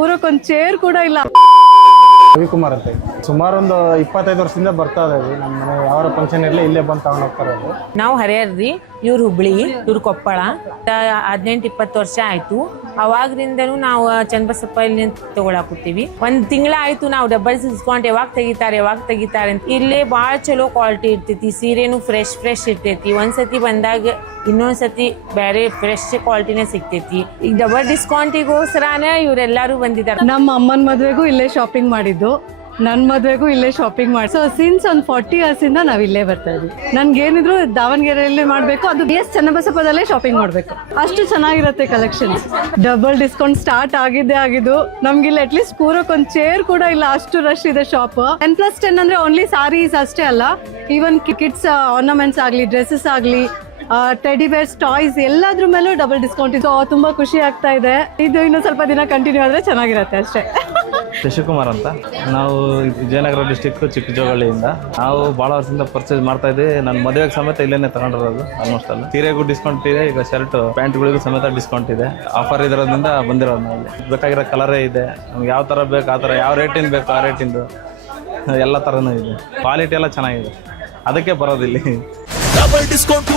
ಕೂರಕ್ ಒಂದ್ ಚೇರ್ ಕೂಡ ಇಲ್ಲ. ರವಿಕುಮಾರ್ ಅಂತ ಸುಮಾರು ಒಂದು 25 ವರ್ಷದಿಂದ ಬರ್ತಾ ಇದ್ದೀವಿ. ನಮ್ಮ ಮನೆ ಯಾವ ಫಂಕ್ಷನ್ ಇರಲಿ ಇಲ್ಲೇ ಬಂದು ತಗೊಂಡು ಹೋಗ್ತಾರೆ. ನಾವು ಹರಿಹರ್ರಿ, ಇವ್ರು ಹುಬ್ಳಿ, ಇವ್ರು ಕೊಪ್ಪಳ. 18-20 ವರ್ಷ ಆಯ್ತು. ಅವಾಗ್ರಿಂದನೂ ನಾವು ಚನ್ನಬಸಪ್ಪ ಇಲ್ಲಿ ತಗೊಳಕತ್ತೀವಿ. ಒಂದ್ ತಿಂಗಳ ಆಯ್ತು ನಾವು ಡಬಲ್ ಡಿಸ್ಕೌಂಟ್ ಯಾವಾಗ ತೆಗಿತಾರೆ ಅಂತ. ಇಲ್ಲೇ ಭಾಳ ಚಲೋ ಕ್ವಾಲಿಟಿ ಇರ್ತೈತಿ. ಸೀರೆನು ಫ್ರೆಶ್ ಇರ್ತೈತಿ. ಒಂದ್ಸತಿ ಬಂದಾಗ ಇನ್ನೊಂದ್ಸತಿ ಬೇರೆ ಫ್ರೆಶ್ ಕ್ವಾಲಿಟಿನೇ ಸಿಗ್ತೈತಿ. ಈಗ ಡಬಲ್ ಡಿಸ್ಕೌಂಟಿಗೋಸ್ಕರನೇ ಇವರೆಲ್ಲರೂ ಬಂದಿದ್ದಾರೆ. ನಮ್ಮ ಅಮ್ಮನ ಮದ್ವೆಗೂ ಇಲ್ಲೇ ಶಾಪಿಂಗ್ ಮಾಡಿದ್ದು, ನನ್ನ ಮದ್ವೆಗೂ ಇಲ್ಲೇ ಶಾಪಿಂಗ್ ಮಾಡಿ. ಸೊ ಸಿನ್ಸ್ ಒಂದು 40 years ಇಂದ ನಾವ್ ಇಲ್ಲೇ ಬರ್ತಾ ಇದ್ವಿ. ನನ್ಗೇನಿದ್ರು ದಾವಣಗೆರೆಯಲ್ಲಿ ಮಾಡ್ಬೇಕು, ಅದು ಚನ್ನಬಸಪ್ಪದಲ್ಲೇ ಶಾಪಿಂಗ್ ಮಾಡ್ಬೇಕು. ಅಷ್ಟು ಚೆನ್ನಾಗಿರುತ್ತೆ ಕಲೆಕ್ಷನ್ಸ್. ಡಬಲ್ ಡಿಸ್ಕೌಂಟ್ ಸ್ಟಾರ್ಟ್ ಆಗಿದ್ದು ನಮ್ಗಿಲ್ಲ ಅಟ್ಲೀಸ್ಟ್ ಕೂರಕ್ ಒಂದ್ ಚೇರ್ ಕೂಡ ಇಲ್ಲ, ಅಷ್ಟು ರಶ್ ಇದೆ ಶಾಪ್. 10+10 ಅಂದ್ರೆ ಓನ್ಲಿ ಸಾರೀಸ್ ಅಷ್ಟೇ ಅಲ್ಲ, ಈವನ್ ಕಿಡ್ಸ್ ಆರ್ನಮೆಂಟ್ಸ್ ಆಗ್ಲಿ, ಡ್ರೆಸ್ಸಸ್ ಆಗ್ಲಿ, ಟೆಡಿ ಬೇರ್ಸ್, ಟಾಯ್ಸ್ ಎಲ್ಲಾದ್ರ ಮೇಲೂ ಡಬಲ್ ಡಿಸ್ಕೌಂಟ್ ಇದೆ. ತುಂಬಾ ಖುಷಿ ಆಗ್ತಾ ಇದೆ. ಇದು ಇನ್ನೂ ಸ್ವಲ್ಪ ದಿನ ಕಂಟಿನ್ಯೂ ಆದ್ರೆ ಚೆನ್ನಾಗಿರುತ್ತೆ ಅಷ್ಟೇ. ಶಶಿಕುಮಾರ್ ಅಂತ, ನಾವು ವಿಜಯನಗರ ಡಿಸ್ಟಿಕ್ ಚಿಕ್ಕಜೋಗಳಿಯಿಂದ. ನಾವು ಭಾಳ ವರ್ಷದಿಂದ ಪರ್ಚೇಸ್ ಮಾಡ್ತಾ ಇದ್ವಿ. ನನ್ನ ಮದುವೆಗೆ ಸಮೇತ ಇಲ್ಲೇನೆ ತಗೊಂಡಿರೋದು. ಆಲ್ಮೋಸ್ಟ್ ಅಲ್ಲ ಸೀರೆಗೂ ಡಿಸ್ಕೌಂಟ್ ಇದೆ, ಈಗ ಶರ್ಟ್ ಪ್ಯಾಂಟ್ಗಳಿಗೂ ಸಮೇತ ಡಿಸ್ಕೌಂಟ್ ಇದೆ. ಆಫರ್ ಇರೋದ್ರಿಂದ ಬಂದಿರೋದು. ನಾವು ಬೇಕಾಗಿರೋ ಕಲರೇ ಇದೆ, ನಮ್ಗೆ ಯಾವ ಥರ ಬೇಕು ಆ ಥರ, ಯಾವ ರೇಟಿಂದ ಬೇಕು ಆ ರೇಟಿಂದು ಎಲ್ಲ ಥರನೂ ಇದೆ. ಕ್ವಾಲಿಟಿ ಎಲ್ಲ ಚೆನ್ನಾಗಿದೆ, ಅದಕ್ಕೆ ಬರೋದಿಲ್ಲಿ. Double discount.